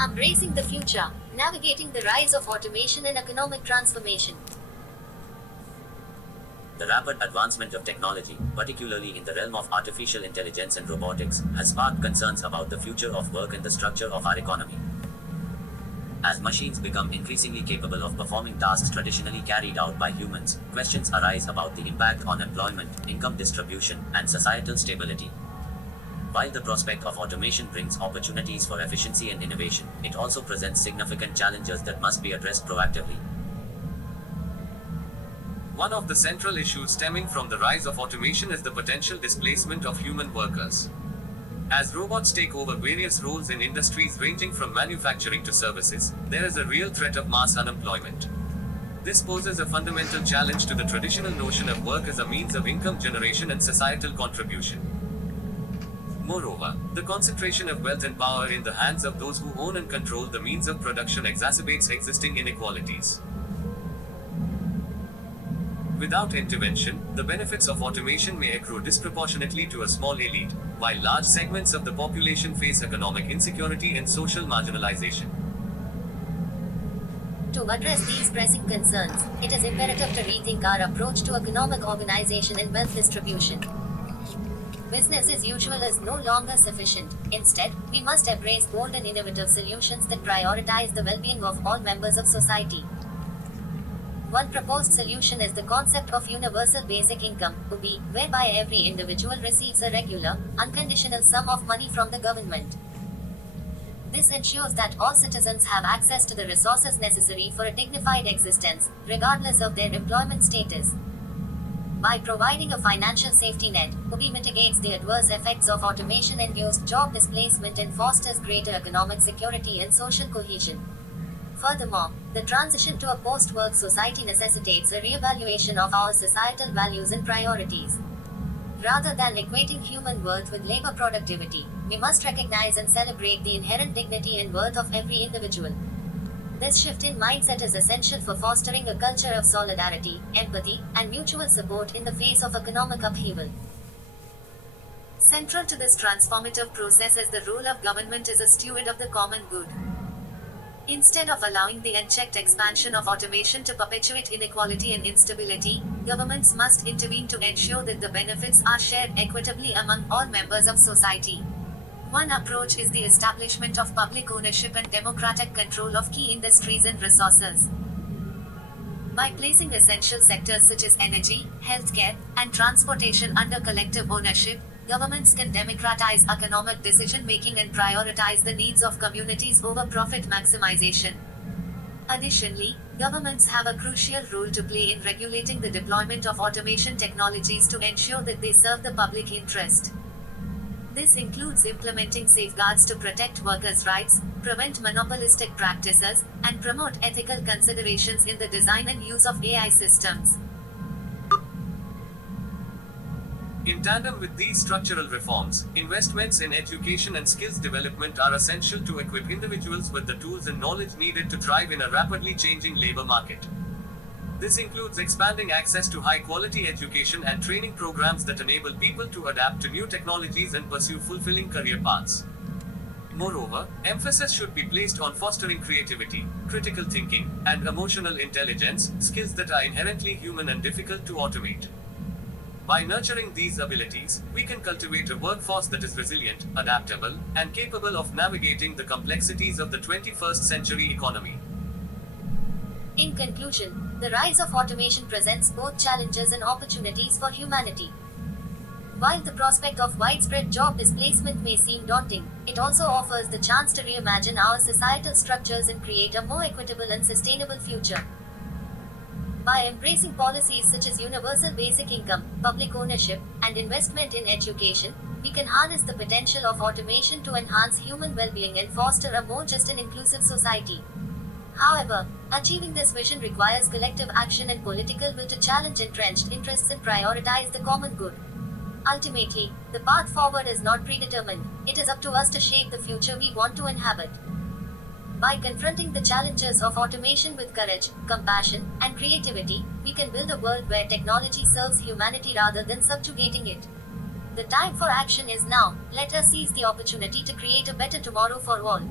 Embracing the future, navigating the rise of automation and economic transformation. The rapid advancement of technology, particularly in the realm of artificial intelligence and robotics, has sparked concerns about the future of work and the structure of our economy. As machines become increasingly capable of performing tasks traditionally carried out by humans, questions arise about the impact on employment, income distribution, and societal stability. While the prospect of automation brings opportunities for efficiency and innovation, it also presents significant challenges that must be addressed proactively. One of the central issues stemming from the rise of automation is the potential displacement of human workers. As robots take over various roles in industries ranging from manufacturing to services, there is a real threat of mass unemployment. This poses a fundamental challenge to the traditional notion of work as a means of income generation and societal contribution. Moreover, the concentration of wealth and power in the hands of those who own and control the means of production exacerbates existing inequalities. Without intervention, the benefits of automation may accrue disproportionately to a small elite, while large segments of the population face economic insecurity and social marginalization. To address these pressing concerns, it is imperative to rethink our approach to economic organization and wealth distribution. Business as usual is no longer sufficient. Instead, we must embrace bold and innovative solutions that prioritize the well-being of all members of society. One proposed solution is the concept of universal basic income, UBI, whereby every individual receives a regular, unconditional sum of money from the government. This ensures that all citizens have access to the resources necessary for a dignified existence, regardless of their employment status. By providing a financial safety net, UBI mitigates the adverse effects of automation-induced job displacement and fosters greater economic security and social cohesion. Furthermore, the transition to a post-work society necessitates a re-evaluation of our societal values and priorities. Rather than equating human worth with labor productivity, we must recognize and celebrate the inherent dignity and worth of every individual. This shift in mindset is essential for fostering a culture of solidarity, empathy, and mutual support in the face of economic upheaval. Central to this transformative process is the role of government as a steward of the common good. Instead of allowing the unchecked expansion of automation to perpetuate inequality and instability, governments must intervene to ensure that the benefits are shared equitably among all members of society. One approach is the establishment of public ownership and democratic control of key industries and resources. By placing essential sectors such as energy, healthcare, and transportation under collective ownership, governments can democratize economic decision-making and prioritize the needs of communities over profit maximization. Additionally, governments have a crucial role to play in regulating the deployment of automation technologies to ensure that they serve the public interest. This includes implementing safeguards to protect workers' rights, prevent monopolistic practices, and promote ethical considerations in the design and use of AI systems. In tandem with these structural reforms, investments in education and skills development are essential to equip individuals with the tools and knowledge needed to thrive in a rapidly changing labor market. This includes expanding access to high-quality education and training programs that enable people to adapt to new technologies and pursue fulfilling career paths. Moreover, emphasis should be placed on fostering creativity, critical thinking, and emotional intelligence, skills that are inherently human and difficult to automate. By nurturing these abilities, we can cultivate a workforce that is resilient, adaptable, and capable of navigating the complexities of the 21st century economy. In conclusion, the rise of automation presents both challenges and opportunities for humanity. While the prospect of widespread job displacement may seem daunting, it also offers the chance to reimagine our societal structures and create a more equitable and sustainable future. By embracing policies such as universal basic income, public ownership, and investment in education, we can harness the potential of automation to enhance human well-being and foster a more just and inclusive society. However, achieving this vision requires collective action and political will to challenge entrenched interests and prioritize the common good. Ultimately, the path forward is not predetermined, it is up to us to shape the future we want to inhabit. By confronting the challenges of automation with courage, compassion, and creativity, we can build a world where technology serves humanity rather than subjugating it. The time for action is now. Let us seize the opportunity to create a better tomorrow for all.